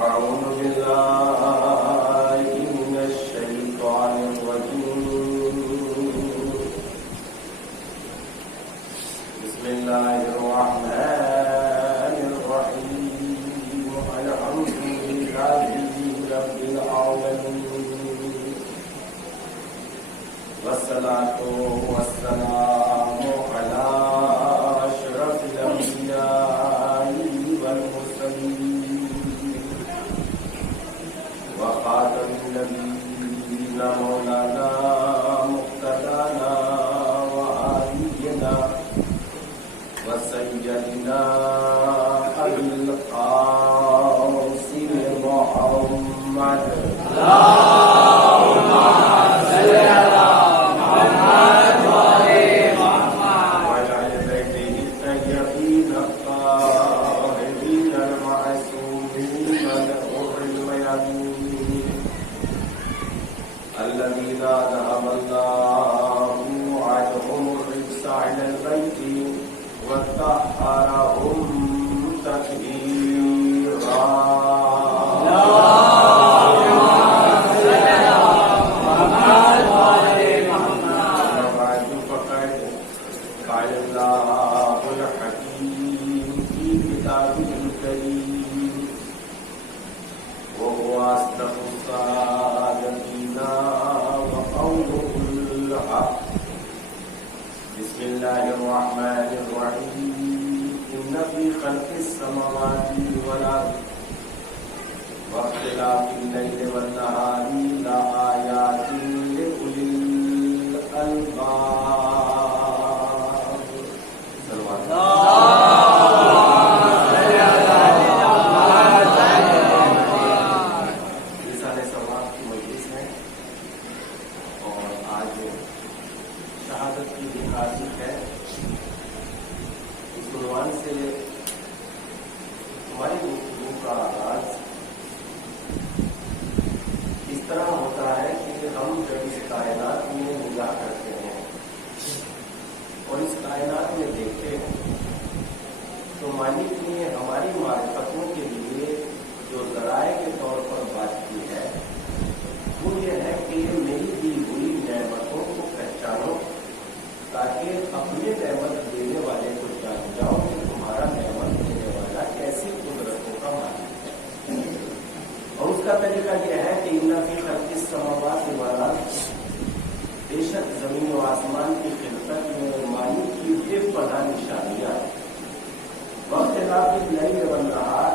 أعوذ بالله من الشيطان الرجيم. بسم الله الرحمن الرحيم. الحمد لله رب العالمين، والصلاة والسلام على أشرف الأنبياء والمرسلين وخاتم النبيين مولانا مقتدانا وآلنا وسيدنا أبي القاسم محمد. اللهم صل على محمد وآل محمد وعلى بيته الطيبين الطاهرين المعصومين الغر الميامين الذين ذهب الله عنهم الرجس على البيت وطهرهم تطهيرا. قال الله الحكيم في كتابه الكريم وهو أصدق الصادقين وقوله الحق. بسم الله الرحمن الرحيم. إن في خلق السماوات والأرض واختلاف الليل والنهار لآيات لأولي الألباب. شہادت کی بھی حاضر ہے. اس عنوان سے ہماری گفتگو کا آغاز اس طرح ہوتا ہے کہ ہم جب اس کائنات میں نگاہ کرتے ہیں اور اس کائنات میں دیکھتے ہیں تو مالک نے ہماری معرفتوں کے لیے جو ذرائع کے طور پر بات کی ہے وہ یہ ہے کہ میری دی ہوئی نعمتوں کو پہچانو تاکہ اپنے نعمت دینے والے کو جان جاؤ کہ تمہارا نعمت دینے والا کیسی قدرتوں کا مالک ہے. اور اس کا طریقہ یہ ہے کہ ان فی خلق السماوات والارض، بے شک زمین و آسمان کی خلقت میں مالک کی بے پناہ نشانیاں ہیں. واختلاف اللیل والنہار،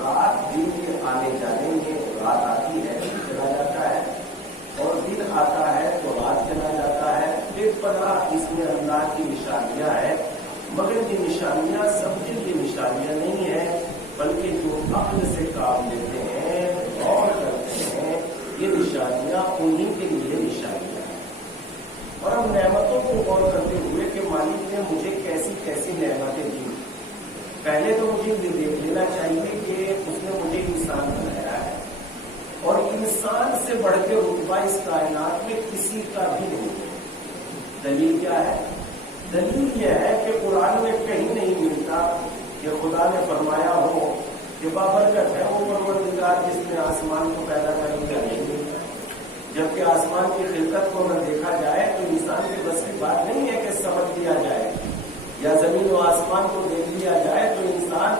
رات دن کے آنے جانے میں رات آتی ہے چلا جاتا ہے اور دن آتا ہے تو رات چلا جاتا ہے. بے پناہ اس میں اللہ کی نشانیاں ہیں، مگر یہ نشانیاں سب کے لیے نشانیاں نہیں ہیں، بلکہ جو عقل سے کام لیتے ہیں غور کرتے ہیں یہ نشانیاں انہیں کے لیے نشانیاں ہیں. اور ہم نعمتوں کو غور کرتے ہوئے کہ مالک نے مجھے کیسی کیسی نعمتیں دی. پہلے تو مجھے یہ دیکھ لینا چاہیے کہ اس نے مجھے انسان بنایا ہے اور انسان سے بڑھ کے رتبہ اس کائنات میں کسی کا بھی نہیں ہے. دلیل کیا ہے؟ دلیل یہ ہے کہ قرآن میں کہیں نہیں ملتا کہ خدا نے فرمایا ہو کہ بابرکت ہے وہ پروردگار جس نے آسمان کو پیدا کر دیا. نہیں ملتا. جبکہ آسمان کی خلقت کو نہ دیکھا جائے تو انسان کے بس کی بات نہیں ہے کہ سمجھ لیا جائے، یا زمین و آسمان کو دیکھ لیا جائے تو انسان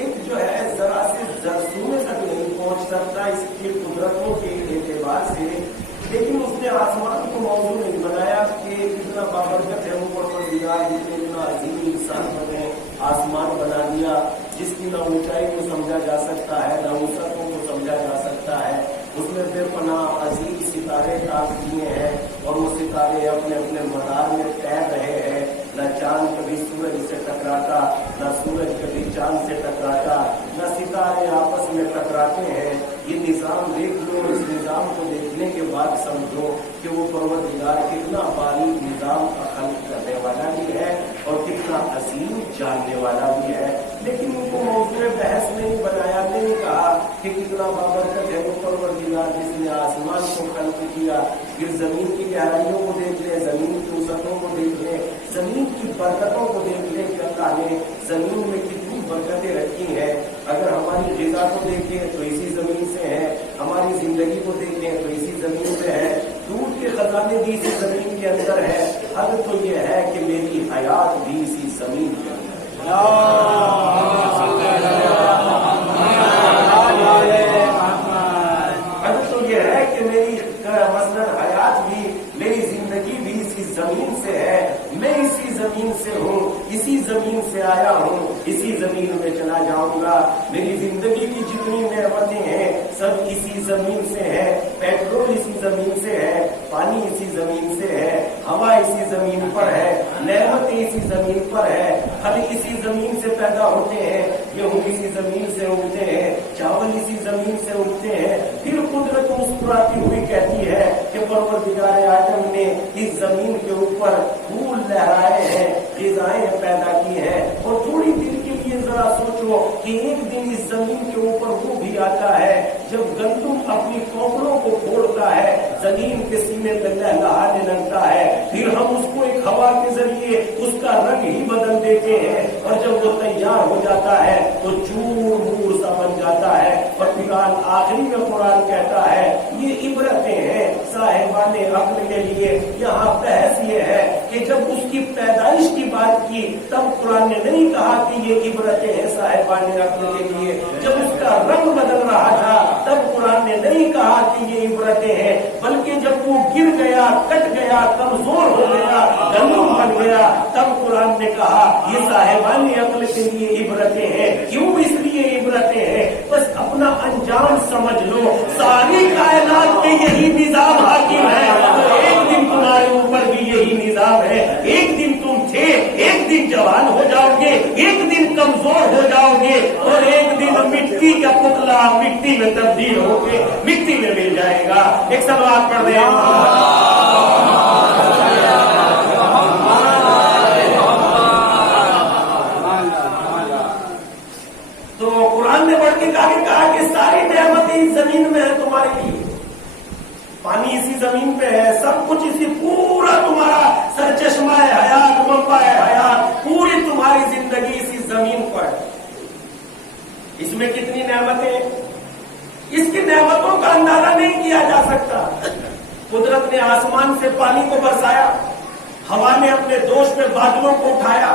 ایک جو ہے ذرا سے ذرسونے تک نہیں پہنچ سکتا اس کی قدرتوں کے اعتبار سے. لیکن اس نے آسمان کو موضوع نہیں بنایا کہ اتنا بابرکت ہے وہ پروردگار جس نے اتنا عظیم انسان بنے آسمان بنا دیا جس کی نہ اونچائی کو سمجھا جا سکتا ہے نہ وسعتوں کو سمجھا جا سکتا ہے. اس میں بے پناہ عظیم ستارے تاج دیے ہیں اور وہ ستارے اپنے اپنے مدار میں تیر رہے ہیں. نہ چاند کبھی سورج سے ٹکراتا، نہ سورج کبھی چاند سے ٹکراتا، نہ ستارے آپس میں ٹکراتے ہیں. یہ نظام دیکھ لو. اس نظام کو دیکھنے کے بعد سمجھو کہ وہ پروردگار کتنا باریک نظام کا خلق کرنے والا بھی ہے اور کتنا عظیم جاننے والا بھی ہے. لیکن ان کو موضوع بحث نہیں بنایا، نہیں کہا کہ کتنا بابرکت ہے وہ پروردگار جس نے آسمان کو خلق کیا. پھر زمین کی گہرائیوں کو دیکھ لے، زمین کی وسعتوں کو دیکھ لے، زمین کی برکتوں کو دیکھ لے کہ اللہ نے زمین میں کتنی برکتیں رکھی ہیں. اگر ہماری غذا فضا کو دیکھیں تو اسی زمین سے ہے، ہماری زندگی کو دیکھیں تو اسی زمین سے ہے، دودھ کے خزانے بھی اسی زمین کے اندر ہے، حد تو یہ ہے کہ میری حیات بھی اسی زمین کے اندر ہے۔ حد تو یہ ہے کہ میری مثلا حیات بھی، میری زندگی بھی اسی زمین سے ہے، میں اسی زمین سے ہوں، اسی زمین سے آیا ہوں، اسی زمین میں چلا جاؤں گا۔ میری زندگی کی جتنی نعمتیں ہیں سب اسی زمین سے ہے، پیٹرول اسی زمین سے ہے، پانی اسی زمین سے ہے، ہوا اسی زمین پر ہے، نعمتیں اسی زمین پر ہے، پھل اسی زمین سے پیدا ہوتے ہیں، گیہوں اسی زمین سے اگتے ہیں، چاول اسی زمین سے اگتے ہیں۔ پھر قدرت مسکراتی ہوئی کہتی ہے کہ پروردگار عالم نے اس زمین کے اوپر پھول لہرائے ہیں، غذائیں پیدا کی ہیں، اور تھوڑی دیر کے لیے ذرا سوچو کہ ایک دن اس زمین کے اوپر وہ بھی آتا ہے جب گندم اپنی کوکڑوں کو پھوڑتا ہے، زمین کے سینے پہ لہلہانے لگتا ہے، پھر ہم اس کو ایک ہوا کے ذریعے اس کا رنگ ہی بدل دیتے ہیں، اور جب وہ تیار ہو جاتا ہے تو چور مور سا بن جاتا ہے۔ اور فی الحال آخری میں قرآن کہتا ہے یہ عبرتیں ہیں صاحبان عقل کے لیے۔ یہاں بحث یہ ہے کہ جب اس کی پیدائش کی بات کی تب قرآن نے نہیں کہا کہ یہ عبرتیں ہیں صاحبان عقل کے لیے، جب اس کا رنگ بدل رہا تھا تب قرآن نے نہیں کہا کہ یہ عبرتیں ہیں، بلکہ جب وہ گر گیا، کٹ گیا، کمزور ہو گیا، گندم بن گیا، تب قرآن نے کہا یہ صاحبان عقل کے لیے عبرتیں ہیں۔ کیوں اس لیے عبرتیں ہیں؟ بس اپنا انجام سمجھ لو، ساری کائنات میں یہی نظام حاکم ہے، تو ایک دن تمہارے اوپر بھی یہی نظام ہے۔ ایک دن تم تھے، ایک دن جوان ہو جاؤ گے، ایک دن کمزور ہو جاؤ گے، اور ایک دن مٹی کا پتلا مٹی میں تبدیل ہو کے مٹی میں مل جائے گا۔ ایک سوال پڑھ دیں، تو قرآن نے بڑھ کے کہا کہ ساری نعمتیں اس زمین میں ہے تمہارے لیے، پانی اسی زمین پہ ہے، سب کچھ اسی، پورا تمہارا سرچشمہ ہے حیات، منبع ہے حیات، پوری تمہاری زندگی اسی زمین پر ہے۔ اس میں کتنی نعمتیں، اس کی نعمتوں کا اندازہ نہیں کیا جا سکتا۔ قدرت نے آسمان سے پانی کو برسایا، ہوا نے اپنے دوش میں بادلوں کو اٹھایا،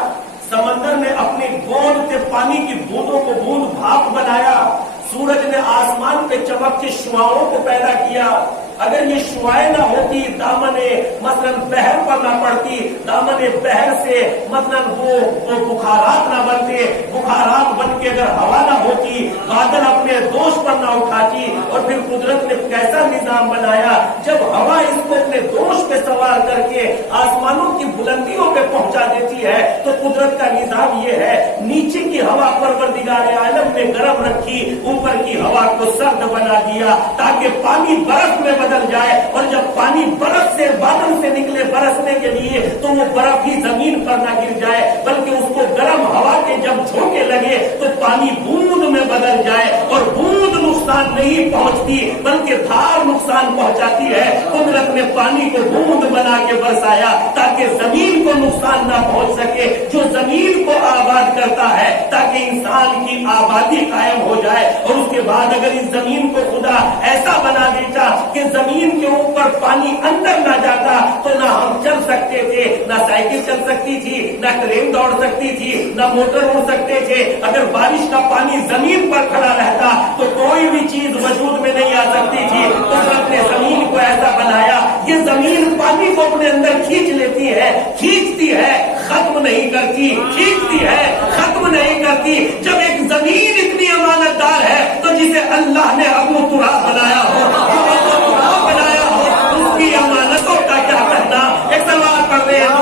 سمندر نے اپنی گود سے پانی کی بوندوں کو بوند بھاپ بنایا، سورج نے آسمان پہ چمک کے شعاؤں کو پیدا کیا۔ اگر یہ شعائیں نہ ہوتی، دامن مثلا بحر پر نہ پڑتی، دامن بحر سے مثلا وہ بخارات نہ بنتے، بخارات بن کے اگر ہوا نہ ہوتی، بادل اپنے دوش پر نہ اٹھاتی، اور پھر قدرت نے کیسا نظام بنایا، جب ہوا اس کو اپنے دوش پہ سوار کر کے آسمانوں کی بلندیوں پہ پہنچا دیتی ہے، تو قدرت کا نظام یہ ہے، نیچے کی ہوا پروردگار عالم نے گرم رکھی، اوپر کی ہوا کو سرد بنا دیا تاکہ پانی برف میں بدل جائے، اور جب پانی برف سے بادل سے نکلے برسنے کے لیے تو وہ برف ہی زمین پر نہ گر جائے، بلکہ اس کو گرم ہوا کے جب جھونکے لگے تو پانی بوند میں بدل جائے، اور بوند نقصان نہیں پہنچتی بلکہ دھار نقصان پہنچاتی ہے۔ قدرت نے پانی کو بوند بنا کے برسایا تاکہ زمین کو نقصان نہ پہنچ سکے، جو زمین کو آباد کرتا ہے تاکہ انسان کی آبادی قائم ہو جائے۔ اور اس کے بعد اگر اس زمین کو خدا ایسا بنا دیتا کہ زمین کے اوپر پانی اندر نہ جاتا تو نہ ہم چل سکتے تھے، نہ سائیکل چل سکتی تھی، نہ ٹرین دوڑ سکتی تھی، نہ موٹر اڑ سکتے تھے۔ اگر بارش کا پانی زمین پر کھڑا رہتا تو کوئی بھی چیز وجود میں نہیں آ سکتی تھی۔ قدرت نے زمین کو ایسا بنایا، یہ زمین پانی کو اپنے اندر کھینچ لیتی ہے، کھینچتی ہے، ختم نہیں کرتی، کھینچتی ہے، ختم نہیں کرتی۔ جب ایک زمین اتنی امانت دار ہے تو جسے اللہ نے ابو تراب بنایا ہو، بنایا ہو، اس کی امانتوں کا کیا کہنا؟ ایک سوال کر رہے ہیں،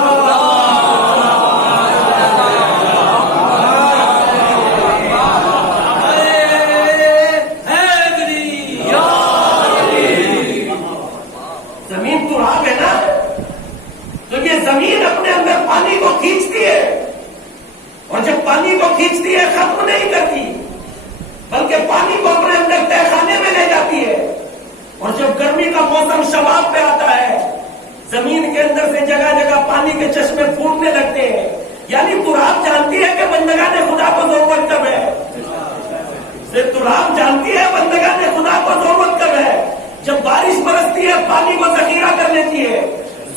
زمین تراب ہے نا، تو یہ زمین اپنے اندر پانی کو کھینچتی ہے، اور جب پانی کو کھینچتی ہے ختم نہیں کرتی بلکہ پانی کو اپنے اندر تہخانے میں لے جاتی ہے۔ تو رام جانتی ہے بندگان خدا کو ضرورت کب ہے؟ جب بارش برستی ہے پانی کو ذخیرہ کر لیتی ہے،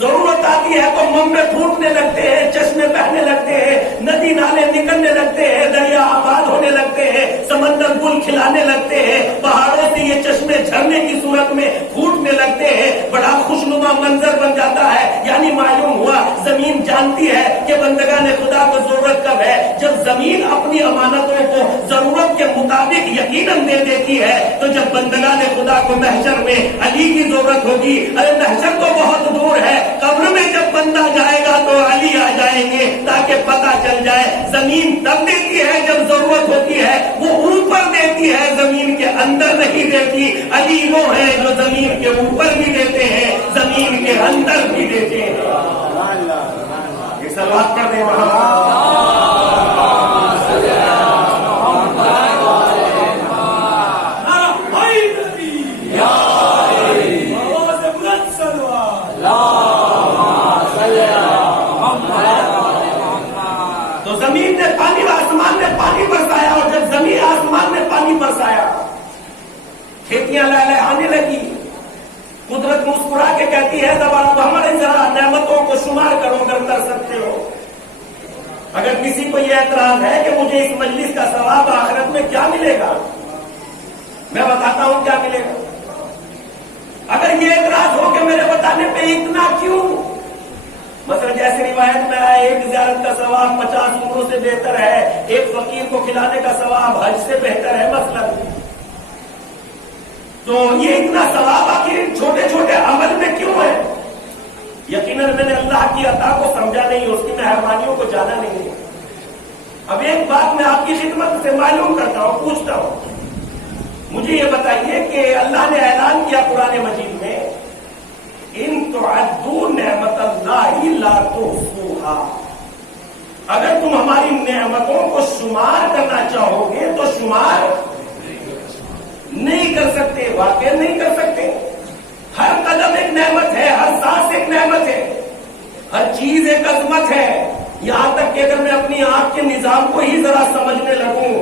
ضرورت آتی ہے تو منبع پھوٹنے لگتے ہیں، چشمے بہنے لگتے ہیں، ندی نالے نکلنے لگتے ہیں، دریا آباد ہونے لگتے ہیں، سمندر گل کھلانے لگتے ہیں، پہاڑوں سے یہ چشمے جھرنے کی صورت میں پھوٹنے لگتے ہیں، بڑا خوشنما منظر بن جاتا ہے۔ یعنی معلوم ہوا زمین جانتی ہے کہ بندگان خدا کو ضرورت کب ہے۔ جب زمین اپنی امانتوں کو ضرورت کے مطابق یقیناً دے دیتی ہے تو جب بندگان خدا کو محشر میں علی کی ضرورت ہوگی، ارے محشر تو بہت دور ہے، قبر میں جب بندہ جائے گا تو علی آ جائیں گے تاکہ پتہ چل جائے زمین تب دیتی ہے جب ضرورت ہوتی ہے، وہ اوپر دیتی ہے زمین کے اندر نہیں دیتی۔ علی وہ ہے جو زمین کے اوپر بھی دیتے ہیں، زمین کے اندر بھی دیتے ہیں۔ یہ سلوات پڑھ دیں کھیتیاں لہلہانے لگی، قدرت مسکرا کے کہتی ہے ہمارے ذرا نعمتوں کو شمار کرو اگر کر سکتے ہو۔ اگر کسی کو یہ اعتراض ہے کہ مجھے اس مجلس کا ثواب آخرت میں کیا ملے گا، میں بتاتا ہوں کیا ملے گا۔ اگر یہ اعتراض ہو کہ میرے بتانے پہ اتنا کیوں، مثلا جیسے روایت میں آئے ایک زیارت کا ثواب 50 عمروں سے بہتر ہے، ایک فقیر کو کھلانے کا ثواب حج سے بہتر ہے مثلا، تو یہ اتنا ثواب آخر چھوٹے چھوٹے عمل میں کیوں ہے؟ یقیناً میں نے اللہ کی عطا کو سمجھا نہیں، اس کی مہربانیوں کو جانا نہیں۔ اب ایک بات میں آپ کی خدمت سے معلوم کرتا ہوں، پوچھتا ہوں، مجھے یہ بتائیے کہ اللہ نے اعلان کیا قرآن مجید میں ان تعدوا نعمت اللہ لا تحصوها، اگر تم ہماری نعمتوں کو شمار کرنا چاہو گے تو شمار نہیں کر سکتے، واقع نہیں کر سکتے۔ ہر قدم ایک نعمت ہے، ہر سانس ایک نعمت ہے، ہر چیز ایک عظمت ہے۔ یہاں تک کہ اگر میں اپنی آنکھ کے نظام کو ہی ذرا سمجھنے لگوں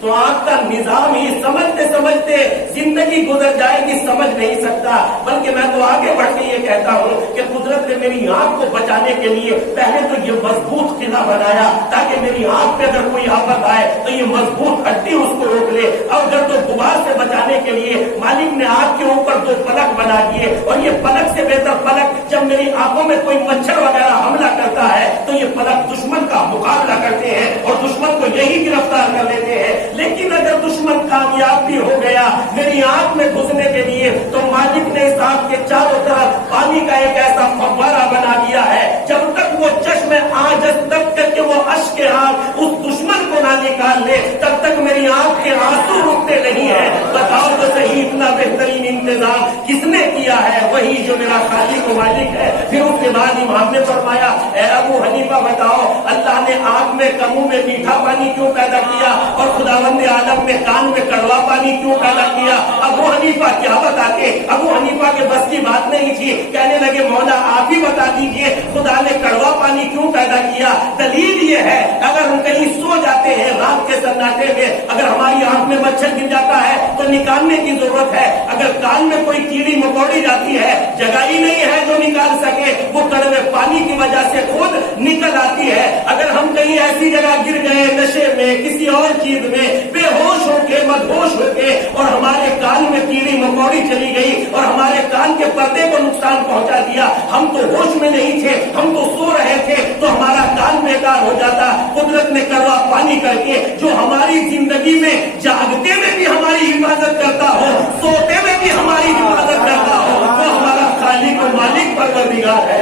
تو آنکھ کا نظام ہی سمجھتے سمجھتے زندگی گزر جائے گی، سمجھ نہیں سکتا۔ بلکہ میں تو آگے بڑھ کے یہ کہتا ہوں کہ قدرت نے میری آنکھ کو بچانے کے لیے پہلے تو یہ مضبوط قلعہ بنایا تاکہ میری آنکھ پہ اگر کوئی آفت آئے تو یہ مضبوط ہڈی اس کو روک لے، اور اگر تو غبار سے بچانے کے لیے مالک نے آنکھ کے اوپر 2 پلک بنا دیے، اور یہ پلک سے بہتر پلک جب میری آنکھوں میں کوئی مچھر وغیرہ حملہ کرتا ہے تو یہ پلک دشمن کا مقابلہ کرتے ہیں اور دشمن کو یہی گرفتار کر لیتے ہیں۔ لیکن اگر دشمن کامیاب بھی ہو گیا میری آنکھ میں گھسنے کے لیے تو مالک نے اس آنکھ کے چاروں طرف پانی کا ایک ایسا فوارہ بنا دیا ہے، جب تک وہ چشم آجز تک کر کے وہ اشک آنکھ اس دشمن کو نہ نکال لے تب تک میری آنکھ کے آنسو رکتے نہیں ہیں۔ بتاؤ تو صحیح اتنا بہترین انتظام کس نے کیا ہے؟ وہی جو میرا خالق و مالک ہے۔ پھر اس کے بعد امام نے فرمایا اے ابو حنیفہ بتاؤ اللہ نے آنکھ میں کموں میں میٹھا پانی کیوں پیدا کیا اور خداوند عالم نے کان میں کڑوا پانی کیوں پیدا کیا؟ ابو حنیفہ کیا بتاتے؟ ابو حنیفہ کے بس کی بات نہیں تھی، کہنے لگے مولا آپ ہی بتا دیجئے خدا نے کڑوا پانی کیوں پیدا کیا؟ دلیل یہ ہے اگر ہم کہیں سو جاتے ہیں رات کے سناٹے میں، اگر ہماری آنکھ میں مچھر گر جاتا ہے تو نکالنے کی ضرورت ہے، اگر کان میں کوئی کیڑی مکوڑی جاتی ہے جگہ ہی نہیں ہے جو نکال سکے، وہ کڑوے پانی کی وجہ سے خود نکل آتی ہے۔ اگر ہم کہیں ایسی جگہ گر گئے نشے میں کسی اور چیز میں بے ہوش ہو کے مدہوش ہو کے اور ہمارے کان میں کیڑی مکوڑی چلی گئی اور ہمارے کان کے پردے کو نقصان پہنچا دیا، ہم تو ہوش میں نہیں تھے، ہم تو سو رہے تھے تو ہمارا کان بیکار ہو جاتا۔ قدرت نے کڑوا پانی کر کے جو ہماری زندگی میں جاگتے میں بھی ہماری حفاظت کرتا ہو، سوتے میں بھی ہماری حفاظت کرتا ہو، وہ ہمارا خالق و مالک پروردگار ہے۔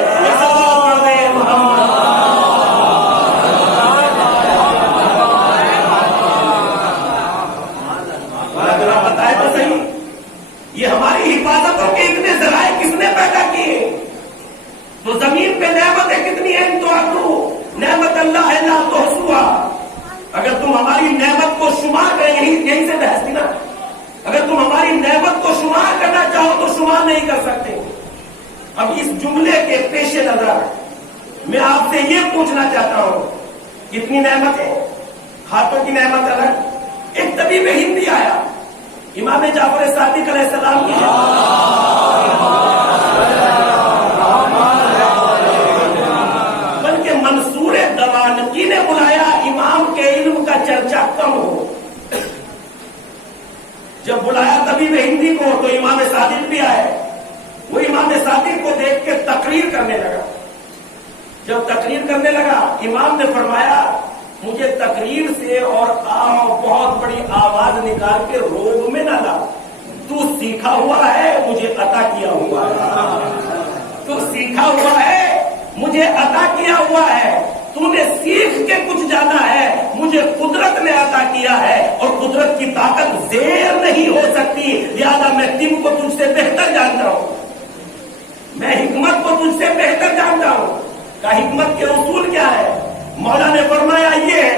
یہ ہماری حفاظتوں کے اتنے ذرائع کس نے پیدا کیے؟ تو زمین پہ نعمتیں کتنی ہیں تو نعمت اللہ ہے لا تحصوها۔ اگر تم ہماری نعمت کو شمار کریں، یہی سے بحث تھی نا، اگر تم ہماری نعمت کو شمار کرنا چاہو تو شمار نہیں کر سکتے۔ اب اس جملے کے پیش نظر میں آپ سے یہ پوچھنا چاہتا ہوں، کتنی نعمت ہے؟ ہاتھوں کی نعمت الگ، ایک طبیب ہندی آیا امام جعفر صادق علیہ السلام کی بلکہ منصور دوانقی نے بلایا امام کے علم کا چرچا کم ہو. جب بلایا طبیب ہندی کو تو امام صادق بھی آئے. وہ امام صادق کو دیکھ کے تقریر کرنے لگا. جب تقریر کرنے لگا امام نے فرمایا مجھے تقریر سے اور بہت بڑی آواز نکال کے روب میں نہ لا. تو سیکھا ہوا ہے مجھے عطا کیا ہوا ہے. تو سیکھا ہوا ہے مجھے عطا کیا ہوا ہے. تو نے سیکھ کے کچھ جانا ہے مجھے قدرت نے عطا کیا ہے اور قدرت کی طاقت زیر نہیں ہو سکتی. لہذا میں تم کو تجھ سے بہتر جانتا ہوں. میں حکمت کو تجھ سے بہتر جانتا ہوں. کہ حکمت کے اصول کیا ہے؟ مولا نے فرمایا یہ ہے.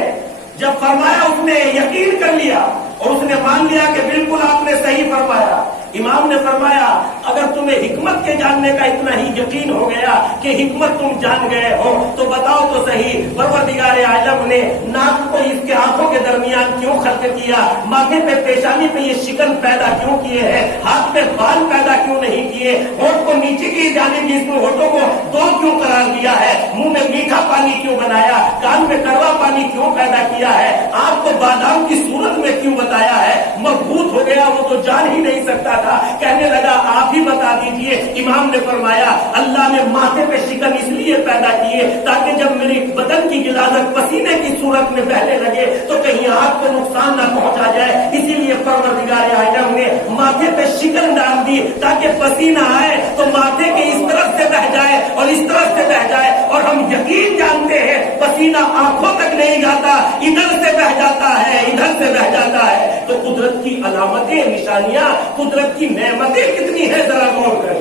جب فرمایا اس نے یقین کر لیا اور اس نے مان لیا کہ بالکل آپ نے صحیح فرمایا. امام نے فرمایا اگر تمہیں حکمت کے جاننے کا اتنا ہی یقین ہو گیا کہ حکمت تم جان گئے ہو تو بتاؤ تو صحیح پروردگار عالم نے ناک کو اس کے آنکھوں کے درمیان کیوں خلق کیا؟ ماتھے پہ پیشانی پہ یہ شکن پیدا کیوں کیے ہیں؟ ہاتھ پہ بال پیدا کیوں نہیں کیے؟ ہونٹ کو نیچے کی جانب اس میں ہونٹوں کو دو کیوں قرار دیا ہے؟ منہ میں میٹھا پانی کیوں بنایا؟ کان میں کڑوا پانی کیوں پیدا کیا ہے؟ آپ کو بادام کی صورت میں کیوں بتایا ہے؟ مضبوط ہو گیا وہ تو جان ہی نہیں سکتا. کہنے لگا آپ ہی بتا دیجئے. امام نے فرمایا اللہ نے ماتھے پہ شکن اس لیے پیدا کیے تاکہ جب میری بدن کی غلاظت پسینے کی صورت میں بہنے لگے تو کہیں آنکھ کو نقصان نہ پہنچا جائے. اسی لیے پروردگار عالم نے ماتھے پہ شکن ڈال دی تاکہ پسینہ آئے تو ماتھے کے اس طرف سے بہ جائے اور اس طرف سے بہ جائے. اور ہم یقین جانتے ہیں پسینہ آنکھوں تک نہیں جاتا, ادھر سے بہ جاتا ہے, ادھر سے بہ جاتا ہے. تو قدرت کی علامتیں, نشانیاں, قدرت کی نعمتیں کتنی ہیں ذرا غور کریں.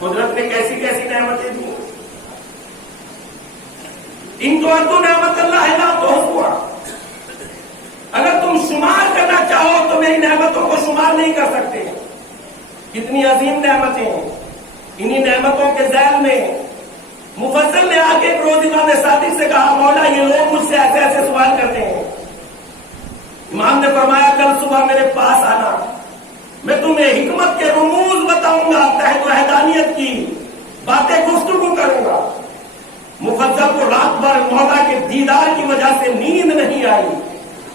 قدرت نے کیسی کیسی نعمتیں دی. ان تو نعمت اللہ ہے نا تو ہوا. اگر تم شمار کرنا چاہو تو میری نعمتوں کو شمار نہیں کر سکتے. کتنی عظیم نعمتیں ہیں. انہی نعمتوں کے ذیل میں مفضل نے آ کے ایک روز امام صادق سے کہا مولا یہ لوگ مجھ سے ایسے ایسے سوال کرتے ہیں. امام نے فرمایا کل صبح میرے پاس آنا, میں تمہیں حکمت کے رموز بتاؤں گا, تحت وحدانیت کی باتیں گفتگو کروں گا. مفضل کو رات بھر مولا کے دیدار کی وجہ سے نیند نہیں آئی,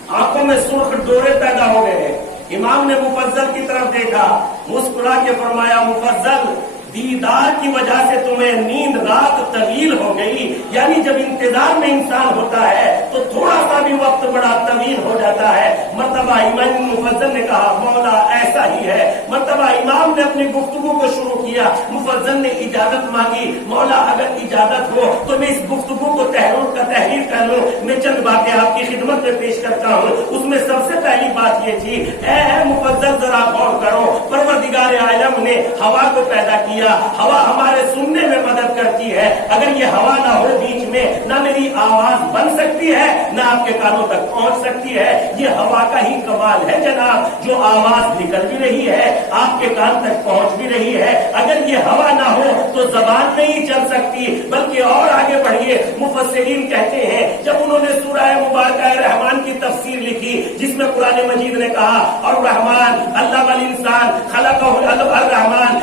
آنکھوں میں سرخ ڈورے پیدا ہو گئے. امام نے مفضل کی طرف دیکھا, مسکرا کے فرمایا مفضل دیدار کی وجہ سے تمہیں نیند رات طویل ہو گئی. یعنی جب انتظار میں انسان ہوتا ہے تو تھوڑا سا بھی وقت بڑا طویل ہو جاتا ہے. مرتبہ امام مفضل نے کہا مولا ایسا ہی ہے. مرتبہ امام نے اپنی گفتگو کو شروع کیا. مفضل نے اجازت مانگی, مولا اگر اجازت ہو تو میں اس گفتگو کو تحریر کر لوں. میں چند باتیں آپ کی خدمت میں پیش کرتا ہوں. اس میں سب سے پہلی بات یہ تھی, اے مفضل ذرا غور کرو, پروردگار عالم نے ہوا کو پیدا کیا. ہوا ہمارے سننے میں مدد کرتی ہے. اگر یہ ہوا نہ ہو بیچ میں نہ میری آواز بن سکتی ہے نہ آپ کے کانوں تک پہنچ سکتی ہے. یہ ہوا کا ہی کمال ہے جناب, جو آواز نکل بھی رہی ہے آپ کے کان تک پہنچ بھی رہی ہے. اگر یہ ہوا نہ ہو تو زبان نہیں چل سکتی. بلکہ اور آگے بڑھیے, مفسرین کہتے ہیں جب انہوں نے سورہ مبارکہ رحمان کی تفسیر لکھی جس میں قرآن مجید نے کہا اور رحمان اللہ والانسان خلقہ الرحمن,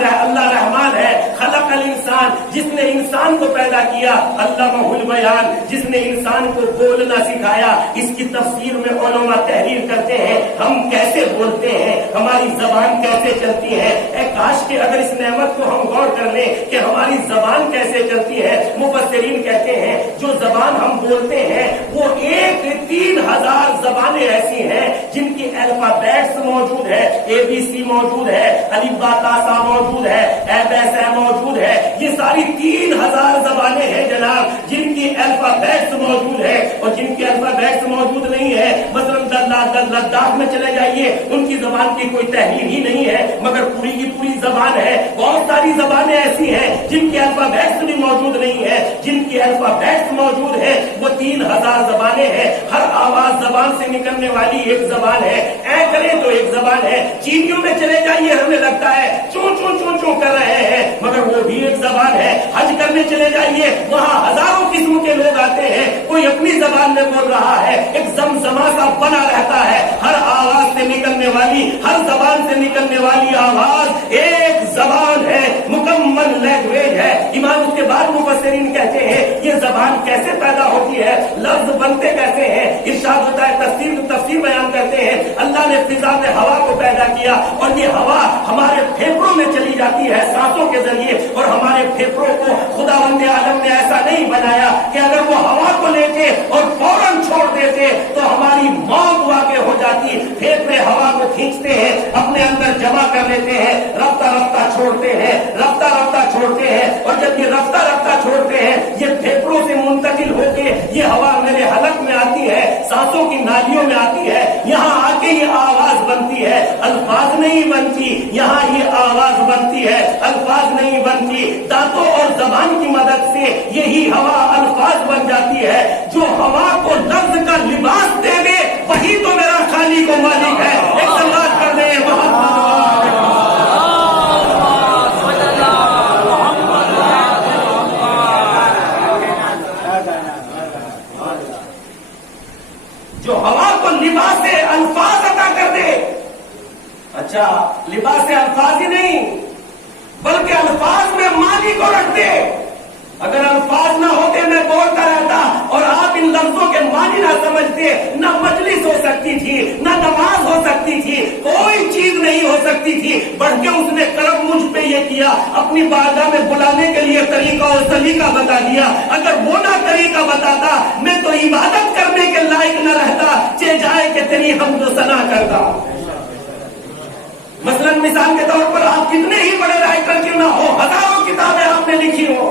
اللہ رحمان ہے, خلق الانسان جس نے انسان کو پیدا کیا, علمہ البیان جس نے انسان کو بولنا سکھایا. اس کی تفسیر میں علماء تحریر کرتے ہیں ہم کیسے بولتے ہیں, ہماری زبان کیسے چلتی ہے. اے کاش کہ اگر اس نعمت کو ہم غور کر لیں کہ ہماری زبان کیسے چلتی ہے. مفسرین کہتے ہیں جو زبان ہم بولتے ہیں وہ 1,000 زبانیں ایسی ہیں جن کی الفابیٹس موجود ہے, ABC موجود ہے, الف با تا سا موجود ہے, ایسا موجود ہے. یہ ساری 3,000 زبانیں ہیں جناب جن کی الفابیٹس موجود ہے. اور جن کی الفابیٹس موجود نہیں ہے, مثلا لداخ میں چلے جائیے، ان کی زبان کی کوئی تحریر ہی نہیں ہے، مگر پوری کی پوری زبان ہے۔ بہت ساری زبانیں ایسی ہیں جن کے الفابیٹس بھی موجود نہیں ہے، جن کی الفابیٹس موجود ہے وہ 3000 زبانیں ہیں۔ ہر آواز زبان سے نکلنے والی ایک زبان ہے، اے کرے تو ایک زبان ہے۔ چینیوں میں چلے جائیے، ہمیں لگتا ہے چون چون چون چون کر رہے ہیں، مگر وہ بھی ایک زبان ہے۔ حج کرنے چلے جائیے، وہاں ہزاروں قسم کے لوگ آتے ہیں، کوئی اپنی زبان میں بول رہا ہے، ایک زمزمہ سا بنا رہتا ہے۔ ہر آواز سے نکلنے والی، ہر زبان سے نکلنے والی آواز ایک زبان ہے، مکمل لینگویج ہے۔ ایمان اس کے بعد مفسرین کہتے ہیں یہ زبان کیسے پیدا ہوتی ہے، لفظ بنتے کیسے ہیں۔ ارشاد ہوتا ہے، تفسیر بیان کرتے ہیں، اللہ نے فضا میں ہوا کو پیدا کیا اور یہ ہوا ہمارے پھیپھڑوں میں چلی جاتی ہے سانسوں کے ذریعے، اور ہمارے پھیپھڑوں کو خداوند عالم نے ایسا نہیں بنایا کہ اگر وہ ہوا کو لیتے اور فوراً چھوڑ دیتے تو ہماری موت واقع ہو جاتی۔ پھیپھڑے ہوا کو کھینچتے ہیں، اپنے اندر جمع کر لیتے ہیں، رفتہ رفتہ چھوڑتے ہیں، رفتہ رفتہ چھوڑتے ہیں، اور جب یہ رفتہ رفتہ چھوڑتے ہیں یہ پھیپھڑوں سے منتقل ہو کے یہ ہوا میرے حلق میں آتی ہے، سانسوں کی نالیوں میں آتی ہے، یہاں آ کے یہ آواز بنتی ہے، الفاظ نہیں بنتی، یہاں یہ آواز بنتی ہے، الفاظ نہیں بنتی۔ دانتوں اور زبان کی مدد سے یہی ہوا الفاظ بن جاتی ہے۔ جو ہوا کو لفظ کا لباس دے دے وہی تو میرا خالق و مالک ہے۔ ایک سلوات کر دیں محمد۔ جو ہوا کو لباس الفاظ عطا کر دے، اچھا لباس الفاظ ہی نہیں بلکہ الفاظ میں معنی کو رکھ دے۔ اگر الفاظ نہ ہوتے میں بولتا رہتا اور آپ ان لفظوں کے معنی نہ سمجھتے، نہ مجلس ہو سکتی تھی، نہ نماز ہو سکتی تھی، کوئی چیز نہیں ہو سکتی تھی۔ بڑھ کے اس نے کرم مجھ پہ یہ کیا، اپنی بارگاہ میں بلانے کے لیے طریقہ اور سلیقہ بتا دیا۔ اگر وہ نہ طریقہ بتاتا میں تو عبادت کرنے کے لائق نہ رہتا، چہ جائے کہ تیری حمد و ثنا کرتا۔ مثلا مثال کے طور پر آپ کتنے ہی بڑے رائٹر کیوں نہ ہو، ہزاروں کتابیں آپ نے لکھی ہو،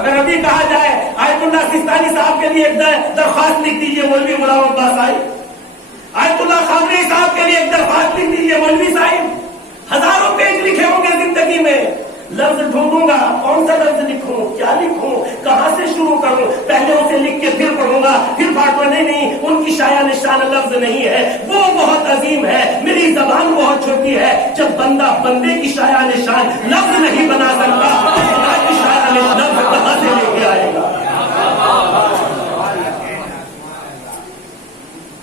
اگر ابھی کہا جائے آیت اللہ سستانی صاحب کے لیے ایک درخواست لکھ دیجیے مولوی غلام عباس صاحب، آیت اللہ خامنئی صاحب کے لیے ایک درخواست لکھ دیجیے مولوی صاحب، ہزاروں پیج لکھے ہوں گے زندگی میں، لفظ ڈھونڈوں گا، کون سا لفظ لکھوں، کیا لکھوں، کہاں سے شروع کروں، پہلے اسے لکھ کے پھر پڑھوں گا، پھر پڑھوں نہیں، ان کی شایع نشان لفظ نہیں ہے، وہ بہت عظیم ہے، میری زبان بہت چھوٹی ہے۔ جب بندہ بندے کی شایع نشان لفظ نہیں بنا سکتا، خدا کی شایع نشان لفظ کہاں سے لے کے آئے گا؟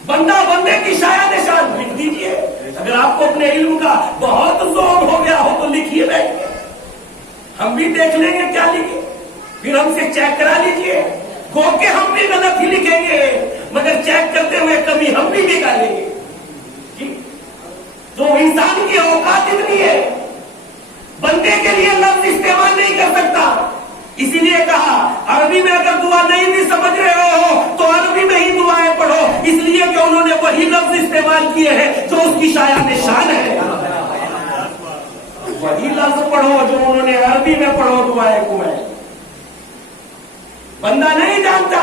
بندہ بندے کی شایع نشان لکھ دیجئے۔ اگر آپ کو اپنے علم کا بہت ذوق ہو گیا ہو تو لکھیے بیٹھ کے، ہم بھی دیکھ لیں گے کیا لکھے، پھر ہم سے چیک کرا لیجئے، گو کہ ہم بھی غلط ہی لکھیں گے مگر چیک کرتے ہوئے کبھی ہم بھی نکالیں گے۔ تو انسان کی اوقات اتنی ہے، بندے کے لیے لفظ استعمال نہیں کر سکتا، اسی لیے کہا عربی میں اگر دعا نہیں بھی سمجھ رہے ہو تو عربی میں ہی دعائیں پڑھو، اس لیے کہ انہوں نے وہی لفظ استعمال کیے ہیں جو اس کی شایع نشان ہے، وہی لفظ پڑھو جو انہوں نے عربی میں پڑھو دعائیں کو۔ میں بندہ نہیں جانتا،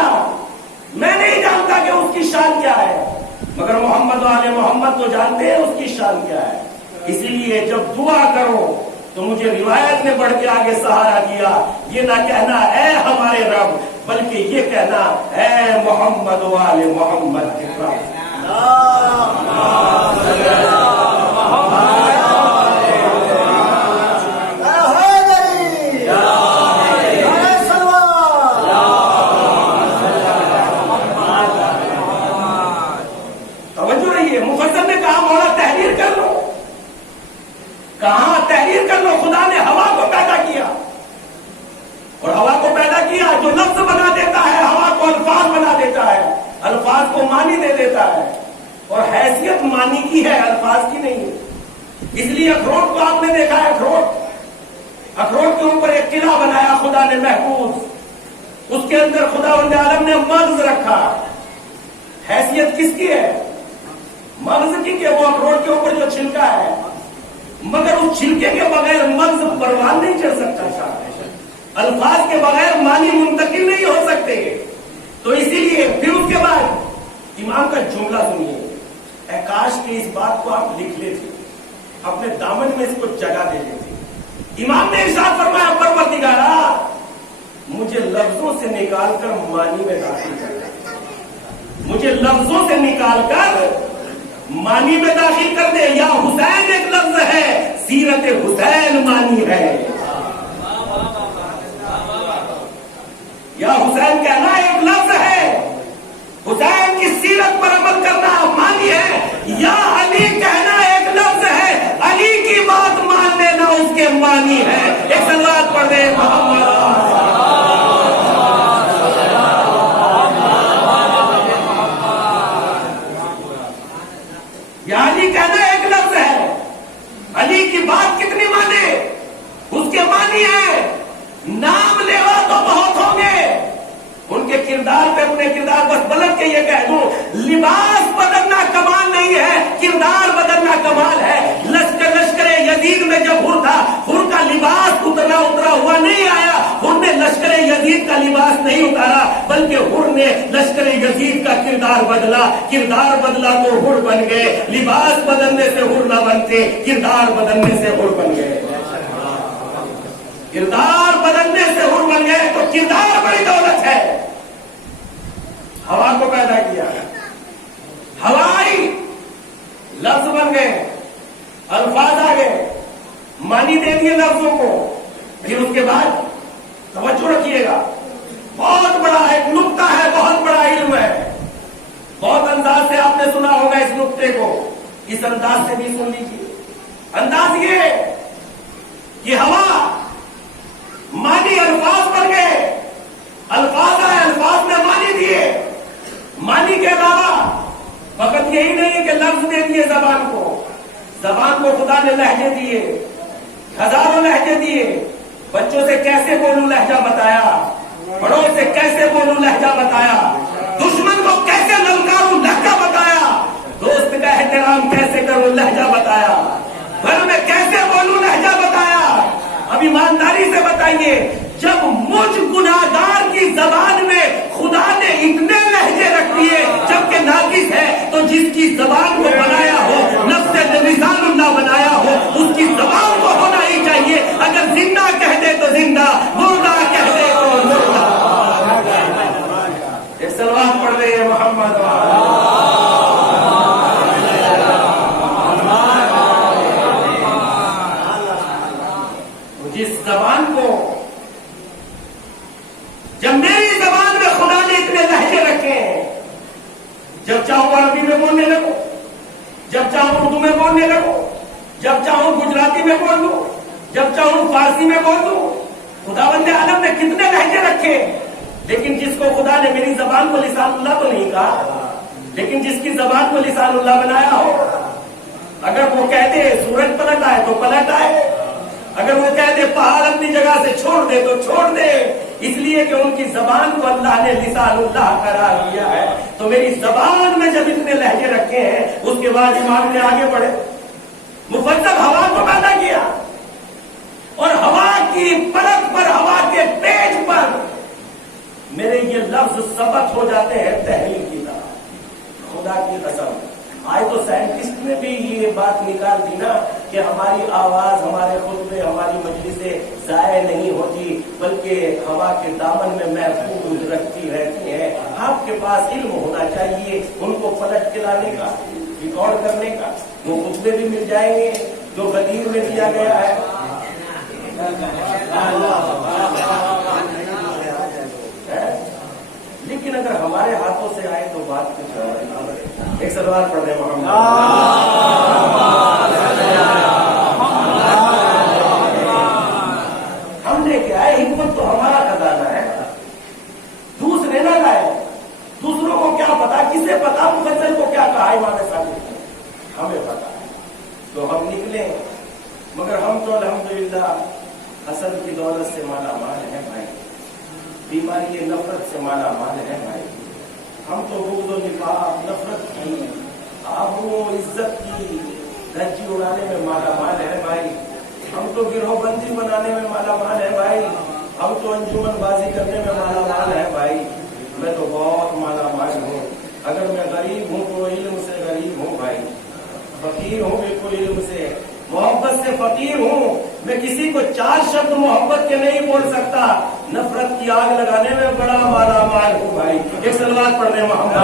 میں نہیں جانتا کہ اس کی شان کیا ہے، مگر محمد والے محمد تو جانتے ہیں اس کی شان کیا ہے۔ اسی لیے جب دعا کرو تو مجھے روایت نے بڑھ کے آگے سہارا دیا، یہ نہ کہنا اے ہمارے رب بلکہ یہ کہنا اے محمد والے محمد کے رب۔ کہاں تحریر کر لو، خدا نے ہوا کو پیدا کیا اور ہوا کو پیدا کیا جو لفظ بنا دیتا ہے، ہوا کو الفاظ بنا دیتا ہے، الفاظ کو معنی دے دیتا ہے، اور حیثیت معنی کی ہے الفاظ کی نہیں ہے۔ اس لیے اخروٹ کو آپ نے دیکھا ہے، اخروٹ کے اوپر ایک قلعہ بنایا خدا نے محفوظ، اس کے اندر خدا عالم نے مغز رکھا، حیثیت کس کی ہے؟ مغز کی، کہ وہ اخروٹ کے اوپر جو چھلکا ہے، مگر اس چھلکے کے بغیر مغز پروان نہیں چڑھ سکتا، الفاظ کے بغیر معنی منتقل نہیں ہو سکتے۔ تو اسی لیے پھر اس کے بعد امام کا جملہ سنیے، اے کاش کہ اس بات کو آپ لکھ لیتے، اپنے دامن میں اس کو جگہ دے دیتے۔ امام نے ارشاد فرمایا پروردگارا مجھے لفظوں سے نکال کر معنی میں داخل کر دے، مجھے لفظوں سے نکال کر معنی میں داخل کر دے۔ یا حسین ایک لفظ ہے، سیرت حسین معنی ہے۔ یا حسین کہنا ایک لفظ ہے، حسین کی سیرت پر عمل کرنا معنی ہے۔ یا علی کہنا ایک لفظ ہے، علی کی بات مان لینا اس کے معنی ہے۔ ایک صلوات پڑھ دے محمد۔ یا علی کہنا ایک لفظ ہے، علی کی بات کتنی مانے اس کے معنی ہے۔ نام لیوا تو بہت ہوں گے، ان کے کردار پہ اپنے کردار بس بلند کے یہ کہہ دوں، لباس بدلنا کمال نہیں ہے، کردار بدلنا کمال ہے۔ لشکر یزید میں جب حر تھا، حر کا لباس اترا ہوا نہیں آیا، حر نے لشکر یزید کا لباس نہیں اتارا، بلکہ حر نے لشکر یزید کا کردار بدلا۔ کردار بدلا تو حر بن گئے، لباس بدلنے سے حر نہ بنتے، کردار بدلنے سے حر بن گئے۔ کردار بدلنے سے حر بن گئے تو کردار بڑی دولت ہے۔ ہوا کو پیدا کیا، ہوائی لفظ بن گئے، الفاظ آ گئے، معنی دے دیے لفظوں کو۔ پھر اس کے بعد توجہ رکھیے گا، بہت بڑا ایک نقطہ ہے، بہت بڑا علم ہے۔ بہت انداز سے آپ نے سنا ہوگا اس نقطے کو، اس انداز سے بھی سن لیجیے۔ انداز یہ کہ ہوا معنی الفاظ بن گئے، الفاظ آئے، الفاظ نے معنی دیے۔ معنی کے علاوہ فقط یہی نہیں کہ لفظ دے دیے زبان کو، زبان کو خدا نے لہجے دیے، ہزاروں لہجے دیے۔ بچوں سے کیسے بولوں لہجہ بتایا، بڑوں سے کیسے بولوں لہجہ بتایا، دشمن کو کیسے للکاروں لہجہ بتایا، دوست کا احترام کیسے کروں لہجہ بتایا، گھر میں کیسے بولوں لہجہ بتایا۔ اب ایمانداری سے بتائیے، جب مجھ گناہگار کی زبان میں خدا نے اتنے لہجے رکھ دیے جبکہ ناقص ہے، تو جس کی زبان کو بنایا ہو، نفس لسان اللہ بنایا ہو، اس کی زبان کو ہونا ہی چاہیے۔ اگر زندہ کہہ دے تو زندہ، مردہ کہہ دے تو مردہ۔ ایک صلوات پڑھ رہے ہیں محمد۔ جس زبان کو، جب میری زبان میں خدا نے اتنے لہجے رکھے ہیں، جب چاہوں عربی میں بولنے لگو، جب چاہوں اردو میں بولنے لگو، جب چاہوں گجراتی میں بول دوں، جب چاہوں فارسی میں بول دوں۔ خداوند عالم نے کتنے لہجے رکھے، لیکن جس کو خدا نے میری زبان کو لسان اللہ تو نہیں کہا، لیکن جس کی زبان کو لسان اللہ بنایا ہو، اگر وہ کہتے سورج پلٹ آئے تو پلٹ آئے، اگر وہ کہتے پہاڑ اپنی جگہ سے چھوڑ دے تو چھوڑ دے، اس لیے کہ ان کی زبان کو اللہ نے لسان اللہ قرار دیا ہے۔ تو میری زبان میں جب اتنے لہجے رکھے ہیں، اس کے بعد ایمان نے آگے بڑھے، مفصل ہوا کو پیدا کیا، اور ہوا کی پرت پر، ہوا کے پیج پر میرے یہ لفظ ثبت ہو جاتے ہیں تحریر کی طرح۔ خدا کی قسم، آج تو سائنٹسٹ نے بھی یہ بات نکال دی نا کہ ہماری آواز، ہمارے خطبے، ہماری مجلسیں ضائع نہیں ہوتی، بلکہ ہوا کے دامن میں محفوظ رکھتی رہتی ہیں۔ آپ کے پاس علم ہونا چاہیے ان کو پلٹ کے لانے کا، ریکارڈ کرنے کا۔ وہ خطبے بھی مل جائیں گے جو غدیر میں دیا گیا ہے۔ لیکن اگر ہمارے ہاتھوں سے آئے تو بات کچھ اور۔ ایک صلوات پڑھ رہے محمد۔ ہم لے کے آئے، حکمت تو ہمارا خزانہ ہے، دوسرے نہ لائے۔ دوسروں کو کیا پتا، کسے پتا مفصل کو کیا کہا امام صادق نے، ہمیں پتا ہے تو ہم نکلے۔ مگر ہم تو الحمدللہ حسد کی دولت سے مالا مال ہے بھائی، بیماری نفرت سے مالا مال ہے بھائی۔ ہم تو بغض و نفاق، نفرت کی، آبرو عزت کی دھجی اڑانے میں مالا مال ہے بھائی۔ ہم تو گروہ بندی بنانے میں مالا مال ہے بھائی۔ ہم تو انجمن بازی کرنے میں مالا مال ہے بھائی۔ میں تو بہت مالا مال ہوں، اگر میں غریب ہوں تو علم سے غریب ہوں بھائی۔ فقیر ہوں بالکل علم سے، محبت سے فقیر ہوں. میں کسی کو 4 شبد محبت کے نہیں بول سکتا. نفرت کی آگ لگانے میں بڑا مالا مال ہوں بھائی. ایک صلوات پڑھنے محمد.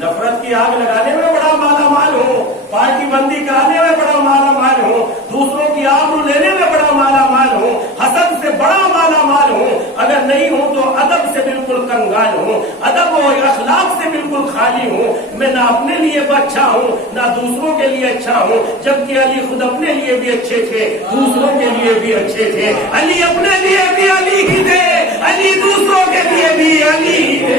نفرت کی آگ لگانے میں بڑا مالا مال ہوں، پارٹی بندی کرانے میں بڑا مالا مال ہوں، دوسروں کی آبرو لینے میں بڑا مالا مال ہوں، حسد سے بڑا مالا مال ہوں. اگر نہیں ہوں تو ادب سے بالکل کنگال ہوں، ادب و اخلاق سے بالکل خالی ہوں. میں نہ اپنے لیے اچھا ہوں نہ دوسروں کے لیے اچھا ہوں، جبکہ علی خود اپنے لیے بھی اچھے تھے، دوسروں کے لیے بھی اچھے تھے. علی اپنے لیے بھی علی ہی تھے، علی دوسروں کے لیے بھی علی ہی تھے.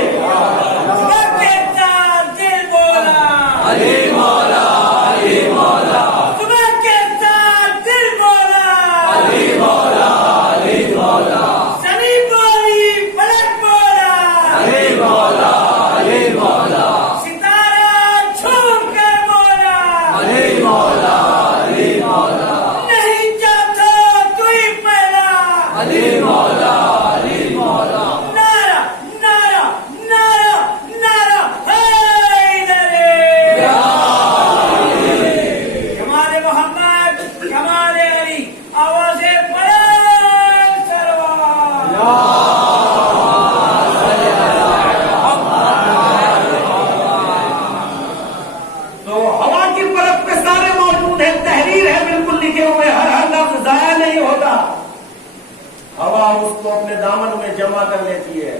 علی مولا علی مولا صبح کے ساتھ دل مولا علی مولا علی مولا سنی بولی فلک مولا علی مولا علی مولا ستارہ چھوڑ کر مولا علی مولا علی مولا نہیں چاہتا کوئی پہلا علی مولا علی مولا نعرہ نعرہ نعرہ نعرہ کمال محمد کمال علی آواز بلند سروار. تو ہوا کی پرت پہ سارے موجود ہیں، تحریر ہے بالکل لکھے ہوئے، ہر لفظ ضائع نہیں ہوتا. ہوا اس کو اپنے دامن میں جمع کر لیتی ہے.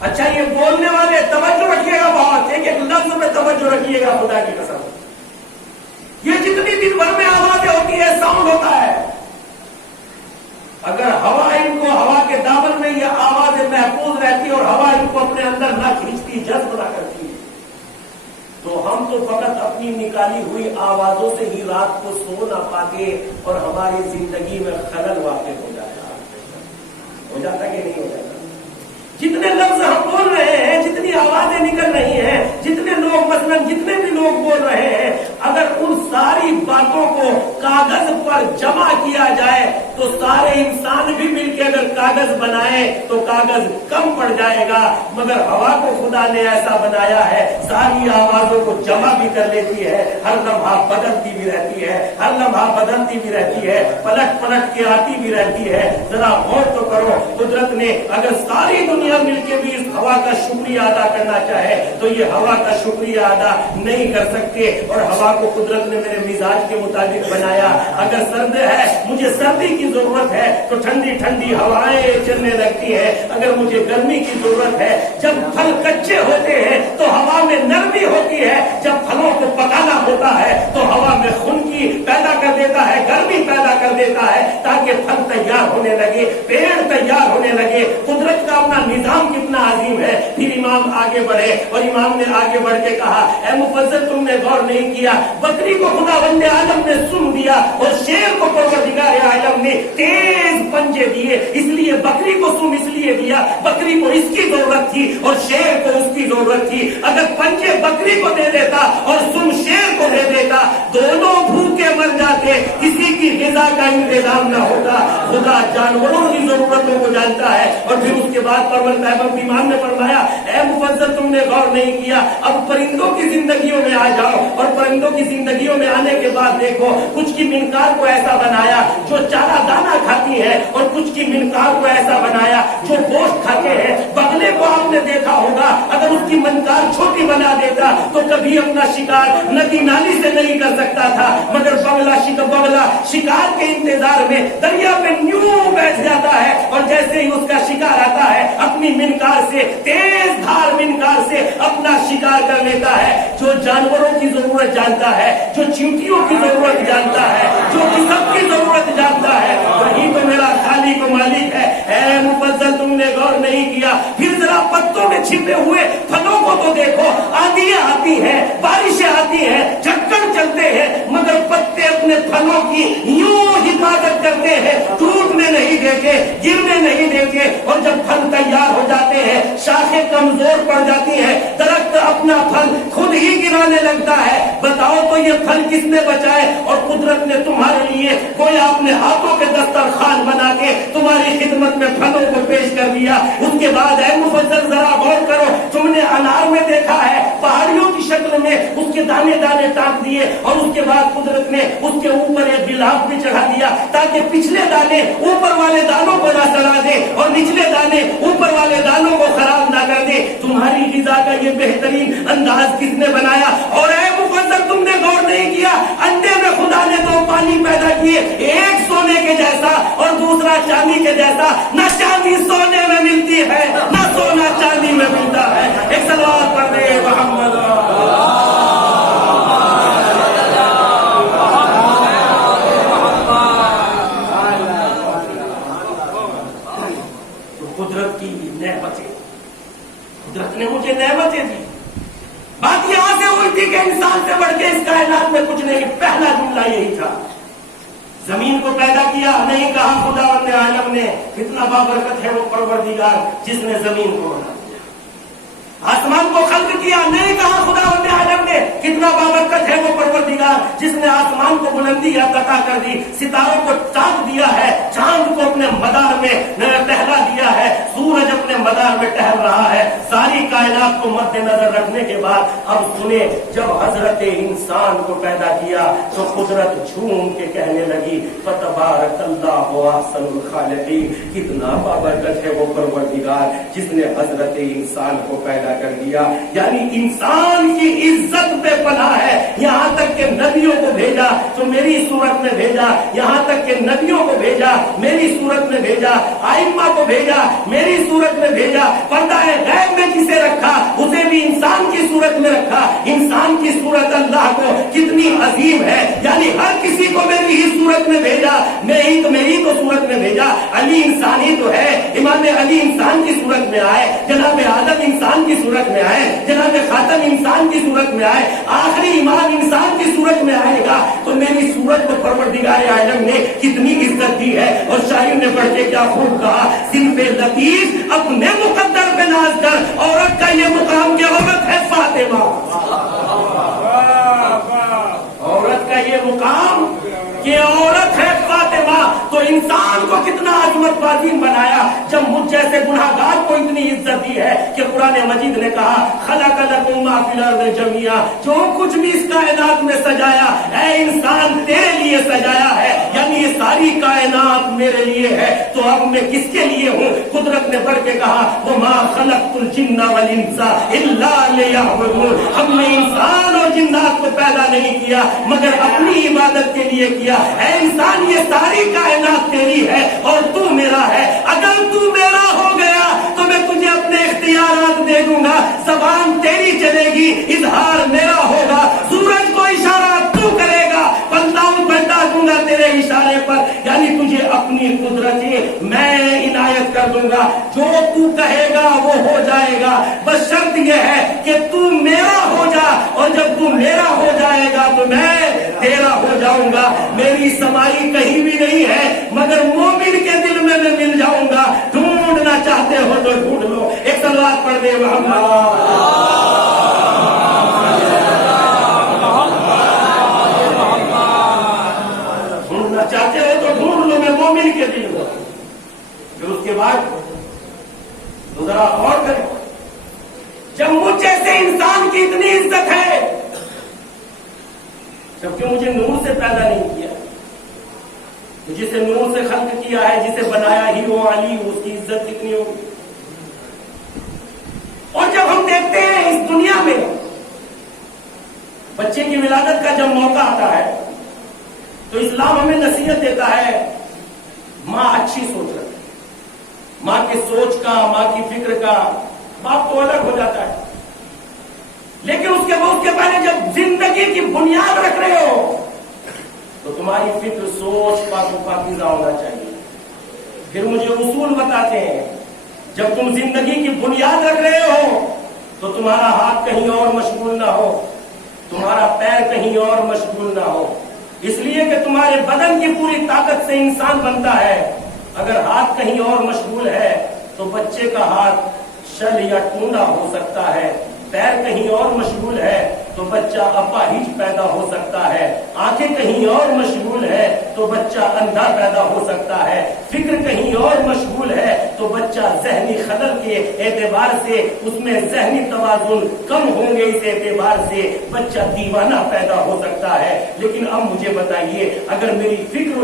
اچھا یہ بولنے والے توجہ رکھیے گا، بہت ایک ایک لفظ میں توجہ رکھیے گا خدا کی قسم. یہ جتنی دن بھر میں آوازیں ہوتی ہے، ساؤنڈ ہوتا ہے، اگر ہوا ان کو ہوا کے دامن میں یہ آوازیں محفوظ رہتی اور ہوا ان کو اپنے اندر نہ کھینچتی، جذب نہ کرتی، تو ہم تو فقط اپنی نکالی ہوئی آوازوں سے ہی رات کو سو نہ پاتے اور ہماری زندگی میں خلل واقع ہو جاتا کہ نہیں ہو جاتا. جتنے لفظ ہم بول رہے ہیں، جتنی آوازیں نکل رہی ہیں، جتنے لوگ مثلاً جتنے بھی لوگ بول رہے ہیں، اگر ان ساری باتوں کو کاغذ پر جمع کیا جائے تو سارے انسان بھی مل کے اگر کاغذ بنائے تو کاغذ کم پڑ جائے گا. مگر ہوا کو خدا نے ایسا بنایا ہے، ساری آوازوں کو جمع بھی کر لیتی ہے، ہر لمحہ بدلتی بھی رہتی ہے، ہر لمحہ بدلتی بھی رہتی ہے، پلٹ پلٹ کے آتی بھی رہتی ہے. ذرا غور تو کرو، قدرت نے اگر ساری دنیا مل کے بھی اس ہوا کا شکریہ ادا کرنا چاہے تو یہ ہوا کا شکریہ ادا نہیں کر سکتے. اور ہوا کو قدرت نے میرے مزاج کے مطابق بنایا. اگر سرد ہے، مجھے سردی کی ضرورت ہے تو ٹھنڈی ٹھنڈی ہوائیں چلنے لگتی ہے. اگر مجھے گرمی کی ضرورت ہے، جب پھل کچے ہوتے ہیں تو ہوا میں نرمی ہوتی ہے، جب پھلوں کو پکانا ہوتا ہے تو ہوا میں خنکی پیدا کر دیتا ہے، گرمی پیدا کر دیتا ہے تاکہ پھل تیار ہونے لگے، پیڑ تیار ہونے لگے. قدرت کا اپنا نظام کتنا عظیم ہے. پھر امام آگے بڑھے اور امام نے آگے بڑھ کے کہا، اے مفضل تم نے غور نہیں کیا، بکری کو خداوند عالم نے سن دیا اور شیر کو پروردگار عالم نے تیز پنجے دیے. اس لیے بکری کو سم اس لیے دیا، بکری کو اس کی ضرورت تھی اور شیر کو اس کی ضرورت تھی. اگر پنجے بکری کو دے دیتا اور سم شیر کو دے دیتا، دونوں بھوکے مر جاتے، کسی کی غذا کا انتظام نہ ہوتا. خدا جانوروں کی ضرورتوں کو جانتا ہے. اور پھر اس کے بعد امام نے فرمایا، اے مفضل تم نے غور نہیں کیا، اب پرندوں کی زندگیوں میں آ جاؤ اور پرندوں کی زندگیوں میں آنے کے بعد دیکھو، کچھ کی منقار کو ایسا بنایا جو چارہ دانہ کھاتی ہے اور کچھ کی منقار کو ایسا بنایا جو گوشت کھاتے ہیں. بگلے کو آپ نے دیکھا ہوگا، اگر اس کی منقار چھوٹی بنا دیتا تو کبھی اپنا شکار ندی نالی سے نہیں کر سکتا تھا. مگر بگلا شکار کے انتظار میں دریا میں یوں بیٹھ جاتا ہے اور جیسے ہی اس کا شکار آتا ہے اپنی منقار سے، تیز دھار منقار سے اپنا شکار کر لیتا ہے. جو جانوروں کی ضرورت جانتا ہے، جو چیونٹیوں کی ضرورت جانتا ہے، جو کسب کی ضرورت جانتا ہے، وہی تو میرا خالق و مالک ہے. اے مفضل تم نے غور نہیں کیا. پھر ذرا پتوں میں چھپے ہوئے پھلوں کو تو دیکھو، آندھیاں آتی ہیں، بارشیں آتی ہیں، جھکڑ چلتے ہیں، مگر پتے اپنے پھلوں کی یوں حفاظت کرتے ہیں، ٹوٹنے نہیں دیتے، گرنے نہیں دیتے. اور جب پھل تیار ہو جاتے ہیں، شاخیں کمزور پڑ جاتی ہیں، درخت اپنا پھل خود ہی گرانے لگتا ہے. بتاؤ تو یہ پھل کس نے بچائے؟ اور قدرت نے تمہارے لیے کوئی اپنے ہاتھوں کے دسترخوان بنا کے تمہاری خدمت میں پھلوں کو پیش کر دیا۔ اس کے بعد اے مفضل ذرا غور کرو، تم نے انار میں دیکھا ہے پہاڑیوں کی شکل میں اس کے دانے دانے ٹانک دیے، اور اس کے بعد قدرت نے اس کے اوپر ایک گلاف بھی چڑھا دیا تاکہ پچھلے دانے اوپر والے دانوں کو نہ سڑا دے اور نچلے دانے اوپر والے دانوں کو خراب نہ کر دے۔ تمہاری غذا کا یہ بہترین انداز کس نے بنایا؟ اور اے مفضل تم نے غور نہیں کیا، انڈے میں خدا نے دو پانی پیدا کیے، ایک سونے کے جیسا اور دوسرا چاندی کے جیسا۔ نہ چاندی سونے میں ملتی ہے، نہ سونا چاندی میں ملتا ہے۔ ایک صلوات پڑھ دے محمد۔ قدرت کی نعمتیں، قدرت نے مجھے نعمتیں دی۔ بات یہاں سے ہوئی تھی کہ انسان سے بڑھ کے اس کائنات میں کچھ نہیں۔ پہلا جملہ یہی تھا، زمین کو پیدا کیا، نہیں کہا خداوند عالم نے کتنا بابرکت ہے وہ پروردگار جس نے زمین کو بنا دیا۔ آسمان کو خلق کیا، نہیں کہا خداوند عالم نے کتنا بابرکت ہے وہ پروردگار جس نے آسمان کو بلندی عطا کر دی، ستاروں کو چاک دیا ہے، چاند کو اپنے مدار میں ٹہلا دیا ہے، سورج اپنے مدار میں ٹہل رہا ہے۔ ساری کائنات کو مد نظر رکھنے کے بعد اب سنیں، جب حضرت انسان کو پیدا کیا تو قدرت جھوم کے کہنے لگی فتبارک اللہ احسن الخالقین، کتنا بابرکت ہے وہ پروردگار جس نے حضرت انسان کو پیدا کر دیا۔ یعنی انسان کی عزت پہ پناہ ہے، یہاں تک کہ نبیوں کو بھیجا تو میری صورت میں بھیجا، یہاں تک کہ نبیوں کو بھیجا میری صورت میں بھیجا، ائمہ کو بھیجا میری صورت میں بھیجا، پردہ غیب میں جسے رکھا اسے بھی انسان کی صورت میں رکھا۔ انسان کی صورت اللہ کو کتنی عظیم ہے، یعنی ہر کسی کو میری ہی صورت میں بھیجا، میری تو صورت میں بھیجا۔ علی انسانی تو ہے، امام علی انسان کی صورت میں آئے، جناب آدم انسان کی صورت میں آئے، جناب خاتم انسان کی صورت میں آئے، آخری امام انسان کی صورت میں آئے گا تو میری صورت کو پروردگار عالم نے کتنی عزت دی ہے۔ اور شاعر نے پڑھ کے کیا خوب کہا، صنف لطیف اپنے مقدر پہ ناز کر، عورت کا یہ مقام کہ عورت ہے فاطمہ، عورت کا یہ مقام کہ عورت ہے فاطمہ۔ تو انسان کو کتنا عظمت بازین بنایا جب مجھ جیسے گناہگار کو اتنی عزت دی ہے کہ قرآن مجید نے کہا خلق لکم ما فی الارض جمیعا، جو کچھ بھی اس کائنات میں سجایا اے انسان تیرے لیے سجایا ہے، یعنی یہ ساری کائنات میرے لیے ہے، تو اب میں کس کے لیے ہوں؟ قدرت نے بڑھ کے کہا وما خلقت الجن والانس الا لیعبدون، ہم نے انسان اور جنات کو پیدا نہیں کیا مگر اپنی عبادت کے لیے کیا۔ اے انسان یہ ساری کائنات تیری ہے اور تو میرا ہے، اگر تو میرا ہو گیا تو میں تجھے اپنے اختیارات دے دوں گا، زبان تیری چلے گی، اظہار میرا ہوگا، سورج کو اشارہ تو کرے گا، پلٹاؤں پلٹا دوں گا تیرے اشارے پر، یعنی تجھے اپنی قدرتیں میں عنایت کر دوں گا، جو تو کہے گا وہ ہو جائے گا، بس شرط یہ ہے کہ تو میرا ہو جا، اور جب تو میرا ہو جائے گا تو میں تیرا ہو جاؤں گا۔ میری سمائی کہیں بھی نہیں ہے مگر مومن کے دل میں میں مل جاؤں گا، ڈھونڈنا چاہتے ہو تو ڈھونڈ لو۔ ایک صلوات پڑھ دے محمد۔ ڈھونڈنا چاہتے ہو تو ڈھونڈ لو، میں مومن کے دل میں۔ پھر اس کے بعد ذرا غور کریں، جب مجھ جیسے انسان کی اتنی عزت ہے جبکہ مجھے نور سے پیدا نہیں کیا، جسے نور سے خلق کیا ہے، جسے بنایا ہی وہ علی، اس کی عزت کتنی ہوگی۔ اور جب ہم دیکھتے ہیں اس دنیا میں بچے کی ولادت کا جب موقع آتا ہے تو اسلام ہمیں نصیحت دیتا ہے ماں اچھی سوچ رکھے، ماں کی سوچ کا، ماں کی فکر کا، باپ تو الگ ہو جاتا ہے، لیکن اس کے پہلے جب زندگی کی بنیاد رکھ رہے ہو تو تمہاری فکر سوچ پاک و پاکیزہ ہونا چاہیے۔ پھر مجھے اصول بتاتے ہیں جب تم زندگی کی بنیاد رکھ رہے ہو تو تمہارا ہاتھ کہیں اور مشغول نہ ہو، تمہارا پیر کہیں اور مشغول نہ ہو، اس لیے کہ تمہارے بدن کی پوری طاقت سے انسان بنتا ہے۔ اگر ہاتھ کہیں اور مشغول ہے تو بچے کا ہاتھ شل یا ٹونڈا ہو سکتا ہے، پیر کہیں اور مشغول ہے تو بچہ اپاہج پیدا ہو سکتا ہے، آنکھیں کہیں اور مشغول ہے تو بچہ اندھا پیدا ہو سکتا ہے، فکر کہیں اور مشغول ہے تو بچہ ذہنی خلل کے اعتبار سے اس میں ذہنی توازن کم ہوں گے، اس اعتبار سے بچہ دیوانہ پیدا ہو سکتا ہے۔ لیکن اب مجھے بتائیے، اگر میری فکر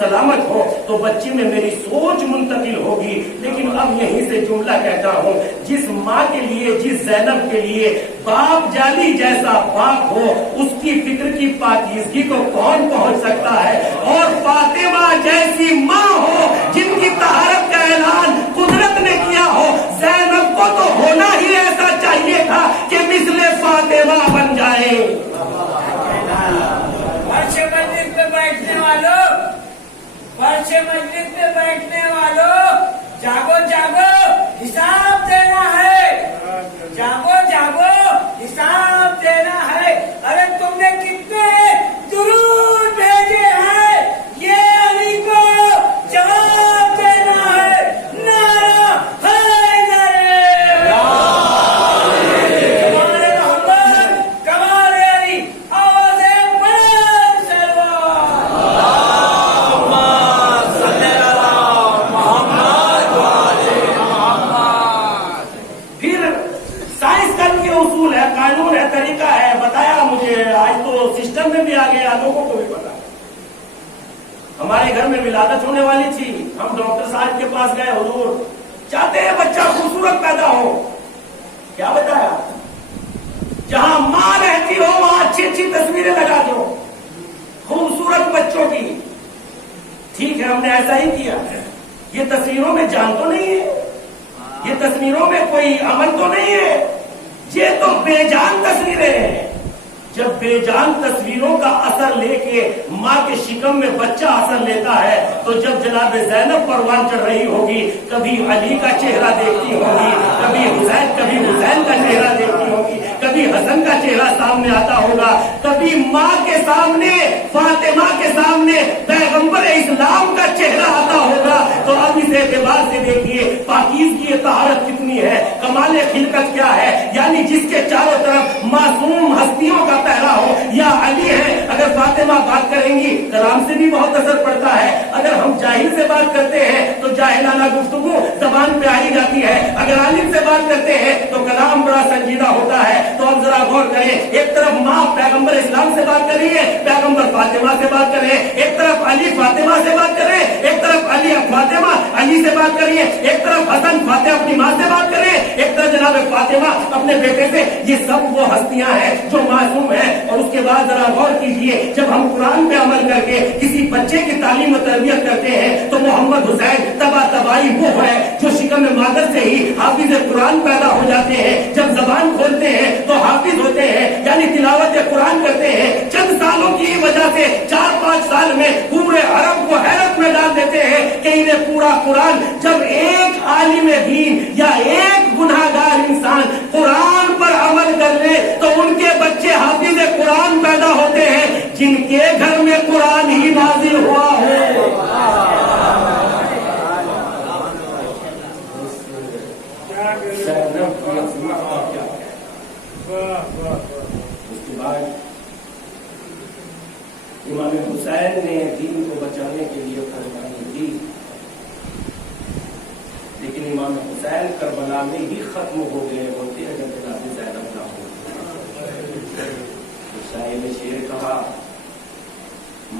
سلامت ہو تو بچے میں میری سوچ منتقل ہوگی۔ لیکن اب یہیں سے جملہ کہتا ہوں، جس ماں کے لیے، جس زینب کے لیے باپ جالی جیسا باپ ہو، اس کی فکر کی پاکیزگی کو کون پہنچ سکتا ہے؟ اور فاطمہ جیسی ماں ہو جن کی طہارت کا اعلان قدرت نے کیا ہو، زینب کو تو ہونا ہی ایسا چاہیے تھا کہ مثل فاطمہ بن جائے۔ فرش مجلس پہ بیٹھنے والوں، فرش مجلس پہ بیٹھنے والوں، جاگو جاگو، حساب دینا ہے، جاگو جاگو، حساب دینا ہے۔ ارے تم نے کتنے درود بھیجے ہیں، یہ علی کو جواب دینا ہے۔ نعرہ حیدر، کمال محمد، کمال علی، آوازیں بلند سلوات۔ پھر سائنس کا بھی اصول ہے، قانون ہے، طریقہ ہے، بتایا مجھے، آج تو سسٹم میں بھی آ گیا، لوگوں کو بھی پتا۔ ہمارے گھر میں ولادت ہونے والی تھی، ہم ڈاکٹر صاحب کے پاس گئے، حضور چاہتے ہیں بچہ خوبصورت پیدا ہو۔ کیا بتایا؟ جہاں ماں رہتی ہو وہاں اچھی اچھی تصویریں لگا دو خوبصورت بچوں کی۔ ٹھیک ہے، ہم نے ایسا ہی کیا۔ یہ تصویروں میں جان تو نہیں ہے، یہ تصویروں میں کوئی عمل تو نہیں ہے، یہ تو بے جان تصویریں ہیں۔ جب بے جان تصویروں کا اثر لے کے ماں کے شکم میں بچہ اثر لیتا ہے تو جب جناب زینب پروان چڑھ رہی ہوگی، کبھی علی کا چہرہ دیکھتی ہوگی، کبھی حسین کا چہرہ دیکھتی ہوگی، کبھی حسن کا چہرہ سامنے آتا ہوگا، کبھی ماں کے سامنے، فاطمہ کے سامنے پیغمبر اسلام کا چہرہ آتا ہوگا۔ تو اب اس اعتبار سے دیکھیے پاکیزگی طہارت کتنی ہے، کمال خلقت کیا ہے، یعنی جس کے چاروں طرف معصوم ہستیوں کا پہرا ہو، یا علی ہے۔ اگر فاطمہ بات کریں گی کلام سے بھی بہت اثر پڑتا ہے، اگر ہم جاہل سے بات کرتے ہیں تو جاہلانہ گفتگو زبان پہ آئی جاتی ہے، اگر عالم سے بات کرتے ہیں تو کلام بڑا سنجیدہ ہوتا ہے۔ تو اب ذرا غور کریں، ایک طرف ماں پیغمبر اسلام سے بات کر رہی ہے، پیغمبر فاطمہ سے بات کر رہے ہیں، ایک طرف علی فاطمہ سے بات کر رہے ہیں، ایک طرف علی فاطمہ علی سے بات کر رہی ہے، ایک طرف حسن فاطمہ اپنی ماں سے بات کر رہے ہیں، ایک طرف جناب فاطمہ اپنے بیٹے سے۔ یہ سب وہ ہستیاں ہیں جو معصوم ہیں۔ اور اس کے بعد ذرا غور کیجئے، جب ہم قرآن پہ عمل کر کے کسی بچے کی تعلیم و تربیت کرتے ہیں تو محمد حسین تباہی وہ ہے جو شکم مادر سے ہی حافظ قرآن پیدا ہو جاتے ہیں، جب زبان کھولتے ہیں تو حافظ ہوتے ہیں، یعنی تلاوت قرآن کرتے ہیں۔ چند سالوں کی وجہ سے 4-5 سال میں پورے عرب کو حیرت میں ڈال دیتے ہیں کہ انہیں پورا قرآن، جب ایک عالم دین یا ایک گناہگار انسان قرآن پر عمل کر لے تو ان کے بچے حافظ قرآن پیدا ہوتے ہیں جن کے گھر میں قرآن ہی نازل ہوا ہے۔ اس کے بعد امام حسین نے دین کو بچانے کے لیے قربانی دی، لیکن امام حسین کربلا میں ہی ختم ہو گئے ہوتے اگر جناب زینب نہ ہو۔ شاعر نے شعر کہا،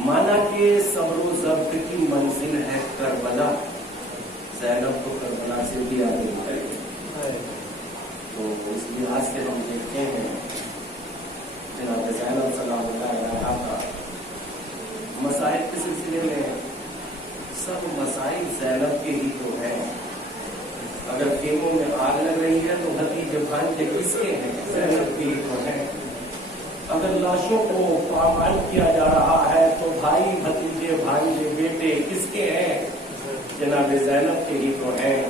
مانا کہ صبر و ضبط کی منزل ہے کربلا، زینب کو کربلا سے بھی آگے نکل۔ تو اس لحاظ سے ہم دیکھتے ہیں جناب زینب سلام اللہ علیہا کا مسائل کے سلسلے میں سب مسائل زینب کے ہی تو ہیں۔ اگر خیموں میں آگ لگ رہی ہے تو بھتیجے بھانجے کس کے ہیں؟ زینب کے ہی تو ہیں۔ اگر لاشوں کو پامال کیا جا رہا ہے تو بھائی بھتیجے بھانجے بیٹے کس کے ہیں؟ جناب زینب کے ہی تو ہیں۔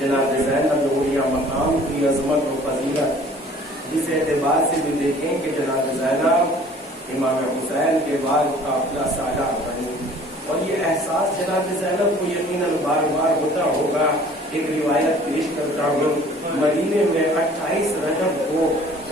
جناب زینب اولیاء مقام کی عظمت و فضیلت اس اعتبار سے بھی دیکھیں کہ جناب زینب امام حسین کے بعد قافلہ سالار بنی، اور یہ احساس جناب زینب کو یقیناً بار بار ہوتا ہوگا۔ ایک روایت پیش کرتا ہوں، مدینے میں 28 رجب کو